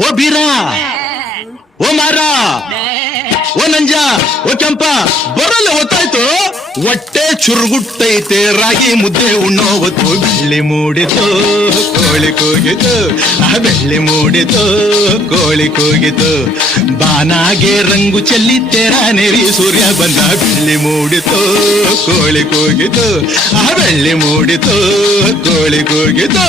ಓ ಬೀರ, ಓ ಮಾರ, ಓ ನಂಜ, ಓ ಕೆಂಪ ಬರಲ್ಲ ಗೊತ್ತಾಯ್ತು. ಹೊಟ್ಟೆ ಚುರುಗುಟ್ಟೈತೆ ರಾಗಿ ಮುದ್ದೆ ಉಣ್ಣೋ ಹೊತ್ತು. ಬೆಳ್ಳಿ ಮೂಡಿತು ಕೋಳಿ ಕೂಗಿತು, ಆ ಬೆಳ್ಳಿ ಮೂಡಿತು ಕೋಳಿ ಕೂಗಿತು. ಬಾನಾಗೆ ರಂಗು ಚೆಲ್ಲಿ ತೆರ ನೆರಿ ಸೂರ್ಯ ಬಂದ. ಬೆಳ್ಳಿ ಮೂಡಿತು ಕೋಳಿ ಕೂಗಿತು, ಆ ಬೆಳ್ಳಿ ಮೂಡಿತು ಕೋಳಿ ಕೂಗಿತು.